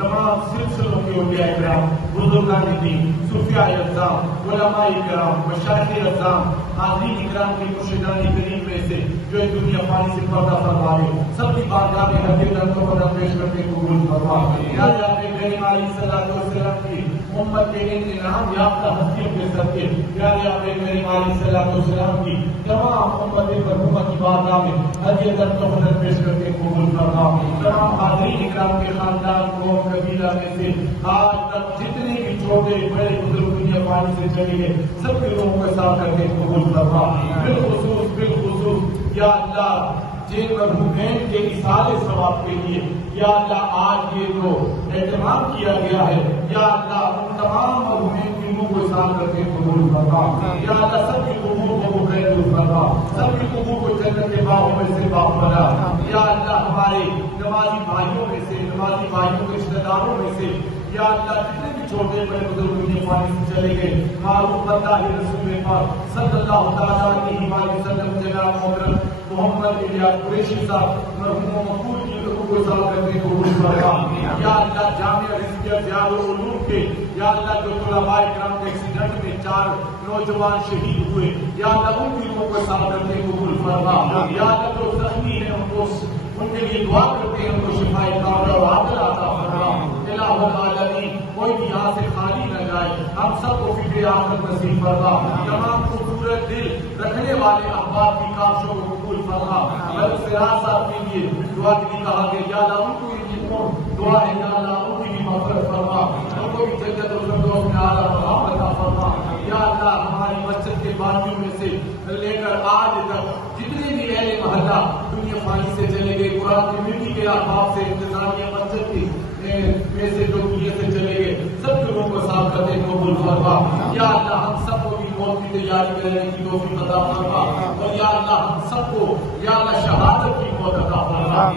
تمام سلسلوں کے اولیاء کرام، بزرگان دین، صوفیاء اعظام، علماء کرام، مشائخ اعظام، حاضرین کرام کی مرشدان کریم میں سے جو ایک دنیا پانی سے پردہ فرما ہے، سب کی بارگاہ میں ہر درد و بدن پیش کرتے قبول فرما۔ یا آپ کریم علیہ السلام کی امت کے انعام یافتہ ہستیوں کے صدقے، یا آپ کریم علیہ السلام کی تمام امت مرحومہ کی بارگاہ میں ہر درد و بدن پیش کرتے قبول فرما۔ تمام حاضرین کرام کے خاندان قوم قبیلہ میں سے آج تک جتنے بھی چھوٹے بڑے بزرگ دنیا پانی سے چلے گئے، سب کے لوگوں کو ساتھ کر کے قبول فرما۔ بالخصوص یا اللہ جن مرحومین کے اصالِ ثواب کے لیے یا اللہ آج یہ جو اہتمام کیا گیا ہے، یا اللہ ان تمام مرحومین کی روح کو ساتھ کر کے قبول فرما۔ یا اللہ سب کی قبول کو قبول فرما، سب کی قبول کو جنت کے باغوں میں سے باغ بنا۔ یا اللہ ہمارے نمازی بھائیوں میں سے، نمازی بھائیوں کے رشتہ داروں میں سے یا اللہ جتنے بھی چھوٹے بڑے بزرگ دنیا پانی سے چلے گئے، معروف بندہ رسول پاک صلی اللہ تعالیٰ علیہ وسلم جناب محترم محمد الیاس قریشی صاحب مرحوم مقبول کی روح کو ساتھ کرنے کو قبول فرما۔ یا اللہ جامعہ رزقیہ دیار العلوم کے یا اللہ جو طلباء کرام کے ایکسیڈنٹ میں 4 نوجوان شہید ہوئے، یا اللہ ان کی روح کو ساتھ کرنے کو قبول فرما۔ یا اللہ جو زخمی ہیں ان کے لیے دعا کرتے ہیں، ان کو شفاء کاملہ اور عاجل عطا فرما۔ الہ العالمین کوئی بھی یہاں سے خالی نہ جائے، ہم سب کو فکر آخرت نصیب فرما۔ تمام خوبصورت دل رکھنے والے احباب کی کاوشوں کو قبول فرما۔ حضرت فراز صاحب کے لیے دعا کے لیے کہا گیا، یا اللہ ان کو دعا ہے، یا اللہ ان کی بھی مغفرت فرما، ان کو بھی جنت الفردوس میں اعلیٰ مقام عطا فرما۔ یا اللہ ہماری مسجد کے بانیوں میں سے لے کر آج تک جتنے بھی اہل محلہ دنیا فانی سے چلے گئے، قرآن کی مٹی کے احباب سے انتظامیہ مسجد کی میں سے جو دنیا سے چلے گئے، سب کے لوگوں کو صاف کرتے قبول فرما۔ یا اللہ ہم سب کو بھی موت کی تیاری میں رہنے کی توفیق عطا فرما، اور یا اللہ ہم سب کو یا اللہ شہادت کی موت عطا فرما۔